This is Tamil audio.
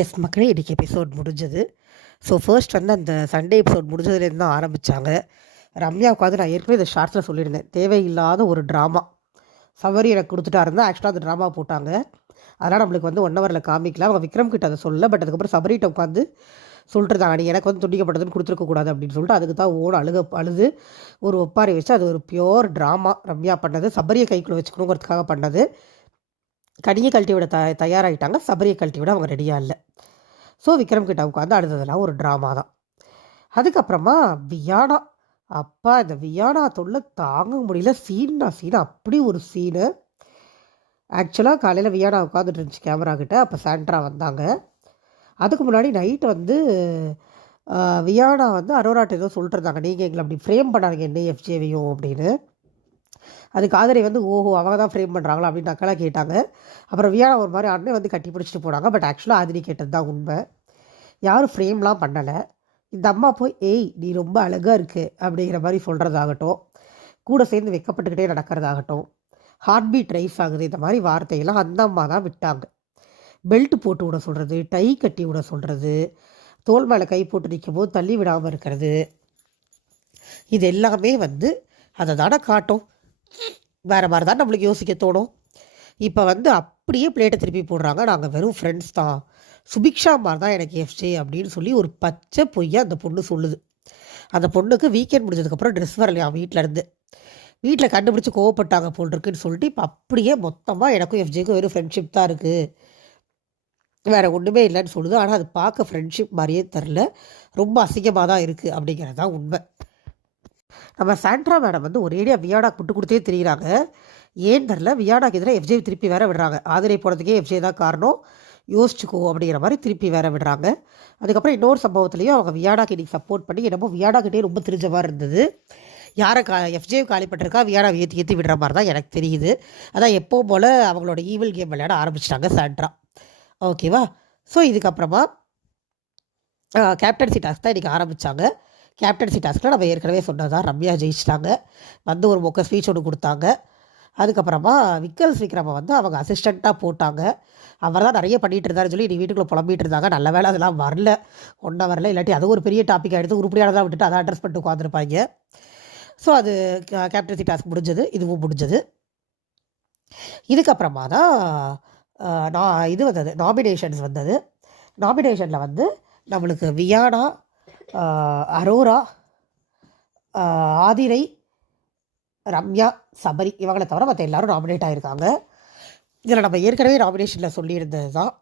எஸ் மக்களே, இன்றைக்கி எபிசோட் முடிஞ்சது. ஸோ ஃபர்ஸ்ட் வந்து அந்த சண்டே எபிசோட் முடிஞ்சதுலேருந்து தான் ஆரம்பித்தாங்க. ரம்யா உட்காந்து நான் ஏற்கனவே இந்த ஷார்ட்ஸில் சொல்லியிருந்தேன், தேவையில்லாத ஒரு ட்ராமா சவரி எனக்கு கொடுத்துட்டா இருந்தால் ஆக்சுவலாக அந்த ட்ராமா போட்டாங்க. அதனால் நம்மளுக்கு வந்து 1 ஹவரில் காமிக்கலாம். அவங்க விக்ரம் கிட்ட அதை சொல்ல, பட் அதுக்கப்புறம் சபரிகிட்ட உட்காந்து சொல்லிட்டு இருந்தாங்க, நீ எனக்கு வந்து துண்டிக்கப்பட்டதுன்னு கொடுத்துருக்கக்கூடாது அப்படின்னு சொல்லிட்டு அதுக்கு தான் அழுது ஒரு ஒப்பாரி வச்சு அது ஒரு பியோர் ட்ராமா ரம்யா பண்ணது. சபரியை கைக்குள்ளே வச்சுக்கணுங்கிறதுக்காக பண்ணது. கனியை கழட்டி விட தயாராகிட்டாங்க. சபரியை கழட்டி விட அவங்க ரெடியாக இல்லை. ஸோ விக்ரம் கிட்ட உட்காந்து அழுததெல்லாம் ஒரு ட்ராமா தான். அதுக்கப்புறமா வியானா, அப்பா இந்த வியானா தொல்லை தாங்க முடியல. சீன் அப்படி ஒரு சீனு. ஆக்சுவலாக காலையில் வியானா உட்காந்துட்டு இருந்துச்சு கேமரா கிட்ட. அப்போ சாண்ட்ரா வந்தாங்க. அதுக்கு முன்னாடி நைட்டு வந்து வியானா வந்து அரோராட்ட ஏதோ சொல்லிட்டு இருந்தாங்க, நீங்கள் எங்களை அப்படி ஃப்ரேம் பண்ணாங்க என்ன எஃப்ஜேவையும் அப்படின்னு. அதுக்கு ஆதரை வந்து ஓஹோ அவங்க தான் ஃப்ரேம் பண்ணுறாங்களா அப்படின்னு நக்கலாக கேட்டாங்க. அப்புறம் வியானா ஒரு மாதிரி அண்ணன் வந்து கட்டி பிடிச்சிட்டு போனாங்க. பட் ஆக்சுவலாக ஆதிரி கேட்டது தான் உண்மை. யாரும் ஃப்ரேம்லாம் பண்ணலை. இந்த அம்மா போய் ஏய் நீ ரொம்ப அழகாக இருக்குது அப்படிங்கிற மாதிரி சொல்கிறதாகட்டும், கூட சேர்ந்து வெக்கப்பட்டுக்கிட்டே நடக்கிறதாகட்டும், ஹார்ட் பீட் ரைஸ் ஆகுது, இந்த மாதிரி வார்த்தையெல்லாம் அந்த அம்மா தான் விட்டாங்க. பெல்ட் போட்டு விட சொல்கிறது, டை கட்டி விட சொல்கிறது, தோல் மேலே கை போட்டு நிற்கும் போது தள்ளி விடாமல் இருக்கிறது, இது எல்லாமே வந்து அதை தானே காட்டும். வேறு மாதிரி தான் நம்மளுக்கு யோசிக்க தோணும். இப்போ வந்து அப்படியே பிளேட்டை திருப்பி போடுறாங்க, நாங்கள் வெறும் ஃப்ரெண்ட்ஸ் தான், சுபிக்ஷா மாதிரி தான் எனக்கு எஃப்ஜே அப்படின்னு சொல்லி ஒரு பச்சை பொய்யா அந்த பொண்ணு சொல்லுது. அந்த பொண்ணுக்கு வீக்கெண்ட் முடிஞ்சதுக்கப்புறம் ட்ரெஸ் வரலையா வீட்டில் கண்டுபிடிச்சி கோவப்பட்டாங்க போல் இருக்குன்னு சொல்லிட்டு இப்போ அப்படியே மொத்தமாக எனக்கும் எஃப்ஜேக்கும் வெறும் ஃப்ரெண்ட்ஷிப் தான் இருக்குது, வேறு ஒன்றுமே இல்லைன்னு சொல்லுது. ஆனால் அது பார்க்க ஃப்ரெண்ட்ஷிப் மாதிரியே தெரில, ரொம்ப அசிங்கமாக தான் இருக்குது அப்படிங்கிறது தான் உண்மை. நம்ம சாண்ட்ரா மேடம் வந்து ஒரேடியாக வியானாக்கு விட்டு கொடுத்தே தெரியுறாங்க. ஏன்னு தெரில, வியானாக்கு எதிராக எஃப்ஜே திருப்பி வேற விடுறாங்க. ஆதிரை போனதுக்கே எஃப்ஜே தான் காரணம், யோசிச்சுக்கோ அப்படிங்கிற மாதிரி திருப்பி வேற விடுறாங்க. அதுக்கப்புறம் இன்னொரு சம்பவத்துலேயும் அவங்க வியானாக்கு இன்றைக்கி சப்போர்ட் பண்ணி என்னமோ வியானாக்கிட்டே ரொம்ப தெரிஞ்ச மாதிரி இருந்தது. யாரை எஃப்ஜே காலிப்பட்டிருக்கா வியானா ஏற்றி விடுற மாதிரி தான் எனக்கு தெரியுது. அதான் எப்போவும் போல் அவங்களோட ஈவில் கேம் விளையாட ஆரம்பிச்சிட்டாங்க சாண்ட்ரா. ஓகேவா? ஸோ இதுக்கப்புறமா கேப்டன்சி டாஸ்க் தான் இன்றைக்கி ஆரம்பித்தாங்க. கேப்டன்சி டாஸ்கில் நம்ம ஏற்கனவே சொன்னதான் ரம்யா ஜெயிச்சிட்டாங்க. வந்து ஒரு மொக்க ஸ்பீச் ஒன்று கொடுத்தாங்க. அதுக்கப்புறமா விக்ரமை வந்து அவங்க அசிஸ்டண்ட்டாக போட்டாங்க. அவர் தான் நிறைய பண்ணிகிட்டு இருந்தாருன்னு சொல்லி நீ வீட்டுக்குள்ளே புலம்பிகிட்டு இருந்தாங்க. நல்ல வேலை அதெல்லாம் வரல, 1 ஹவரில். இல்லாட்டி அது ஒரு பெரிய டாபிக் ஆகிடுது, உருப்படியானதாக விட்டுட்டு அதை அட்ரஸ் பண்ணிட்டு உட்காந்துருப்பாங்க. ஸோ அது கேப்டன்சி டாஸ்க் முடிஞ்சது, இதுவும் முடிஞ்சது. இதுக்கப்புறமா தான் இது வந்தது, நாமினேஷன்ஸ் வந்தது. நாமினேஷனில் வந்து நம்மளுக்கு வியானா, அரோரா, ஆதிரை, ரம்யா, சபரி இவங்களை தவிர மற்ற எல்லோரும் நாமினேட் ஆகியிருக்காங்க. இதில் நம்ம ஏற்கனவே நாமினேஷனில் சொல்லியிருந்தது தான்,